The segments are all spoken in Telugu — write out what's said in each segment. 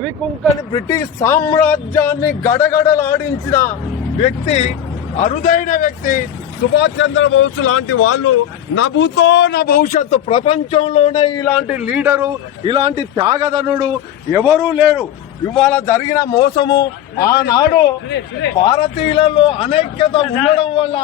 రవికుంకని బ్రిటిష్ సామ్రాజ్యాన్ని గడగడలాడించిన వ్యక్తి, అరుదైన వ్యక్తి సుభాష్ చంద్రబోస్ లాంటి వాళ్ళు నభూతో నా భవిష్యత్తు. ప్రపంచంలోనే ఇలాంటి లీడరు, ఇలాంటి త్యాగధనుడు ఎవరూ లేరు. ఇవాళ జరిగిన మోసము, ఆనాడు భారతీయులలో అనైక్యత ఉండడం వల్ల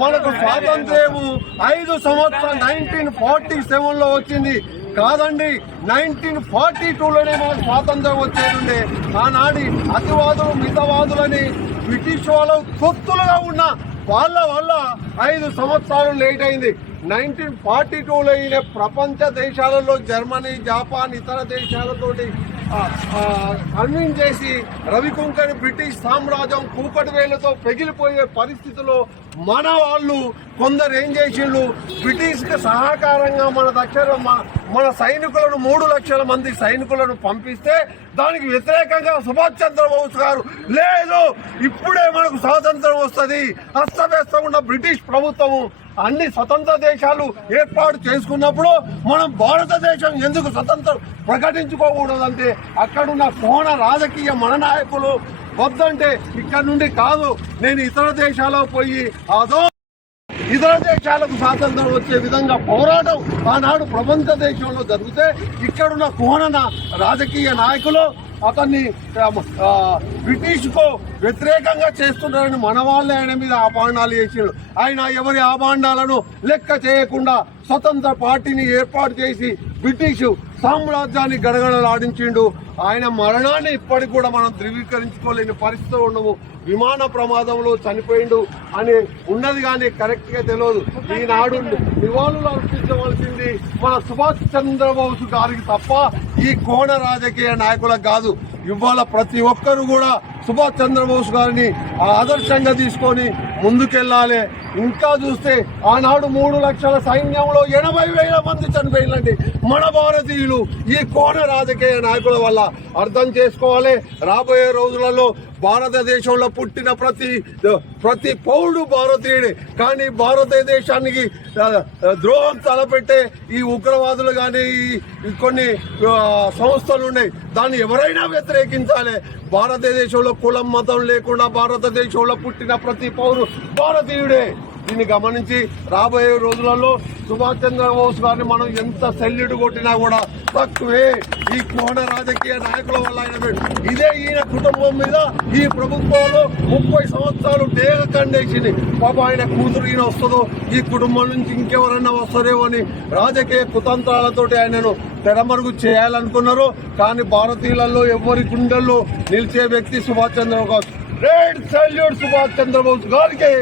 మనకు స్వాతంత్ర్యము 5 సంవత్సరాలు 1947లో వచ్చింది కాదండి, 1942లోనే మనకు స్వాతంత్ర్యం వచ్చేది. ఆనాడి అతివాదులు మితవాదులని బ్రిటిష్ వాళ్ళు తొత్తులుగా ఉన్న వాళ్ళ వల్ల 5 సంవత్సరాలు లేట్ అయింది. 1942లో ఈయన ప్రపంచ దేశాలలో జర్మనీ, జపాన్, ఇతర దేశాలతోటి కన్విన్స్ చేసి రవికుంకని బ్రిటిష్ సామ్రాజ్యం కూకటి వేళ్లతో పెగిలిపోయే పరిస్థితిలో మన వాళ్ళు కొందరు ఏం చేసిండ్రు, బ్రిటిష్ కి సహకారంగా మన దగ్గర మన సైనికులను 3 లక్షల మంది సైనికులను పంపిస్తే దానికి వ్యతిరేకంగా సుభాష్ చంద్రబోస్ గారు లేదు, ఇప్పుడే మనకు స్వాతంత్రం వస్తుంది, అస్తవ్యస్తం ఉన్న బ్రిటిష్ ప్రభుత్వము అన్ని స్వతంత్ర దేశాలు ఏర్పాటు చేసుకున్నప్పుడు మనం భారతదేశం ఎందుకు స్వతంత్రం ప్రకటించుకోకూడదంటే అక్కడున్న కోణ రాజకీయ మననాయకులు వద్దంటే ఇక్కడ నుండి కాదు, నేను ఇతర దేశాలకు పోయి ఇతర దేశాలకు స్వాతంత్రం వచ్చే విధంగా పోరాటం ఆనాడు ప్రపంచ దేశంలో జరిగితే ఇక్కడున్న కోణ రాజకీయ నాయకులు అతన్ని బ్రిటిష్ కు వ్యతిరేకంగా చేస్తున్నారని మన వాళ్ళే ఆయన మీద ఆపాండాలు చేసాడు. ఆయన ఎవరి ఆపాండాలను లెక్క చేయకుండా స్వతంత్ర పార్టీని ఏర్పాటు చేసి బ్రిటిష్ సామ్రాజ్యాన్ని గడగడలాడించిండు. ఆయన మరణాన్ని ఇప్పటికి కూడా మనం ధృవీకరించుకోలేని పరిస్థితి ఉండము. విమాన ప్రమాదంలో చనిపోయిండు అని ఉన్నది కానీ కరెక్ట్ గా తెలియదు. ఈనాడు నివాళులు అర్పించవలసింది మన సుభాష్ చంద్రబోస్ గారికి తప్ప ఈ కోణ రాజకీయ నాయకులకు కాదు. ఇవాళ ప్రతి ఒక్కరు కూడా సుభాష్ చంద్రబోస్ గారిని ఆదర్శంగా తీసుకొని ముందుకెళ్లాలి. ఇంకా చూస్తే ఆనాడు 3 లక్షల సైన్యంలో 80,000 మంది చనిపోయిందండి మన భారతీయులు ఈ కోణ రాజకీయ నాయకుల వల్ల. అర్థం చేసుకోవాలి, రాబోయే రోజులలో భారతదేశంలో పుట్టిన ప్రతి పౌరుడు భారతీయుడే. కానీ భారతదేశానికి ద్రోహం తలపెట్టే ఈ ఉగ్రవాదులు కానీ కొన్ని సంస్థలు ఉన్నాయి, దాన్ని ఎవరైనా వ్యతిరేకించాలి. భారతదేశంలో కులం మతం లేకుండా భారతదేశంలో పుట్టిన ప్రతి పౌరుడు భారతీయుడే. దీన్ని గమనించి రాబోయే రోజులలో సుభాష్ చంద్రబోస్ గారిని మనం ఎంత సెల్యూట్ కొట్టినా కూడా తక్కువే. ఈ కోణ రాజకీయ నాయకుల వల్ల ఇదే ఈయన కుటుంబం మీద ఈ ప్రభుత్వంలో 30 సంవత్సరాలు డేగ కండేసింది. పాప ఆయన కూతురు ఈయన వస్తుందో, ఈ కుటుంబం నుంచి ఇంకెవరన్నా వస్తారేమో అని రాజకీయ కుతంత్రాలతోటి ఆయనను తెరమరుగు చేయాలనుకున్నారు. కానీ భారతీయులలో ఎవరి గుండెల్లో నిలిచే వ్యక్తి సుభాష్ చంద్రబోస్. గ్రేట్ సెల్యూట్ సుభాష్ చంద్రబోస్ గారికి.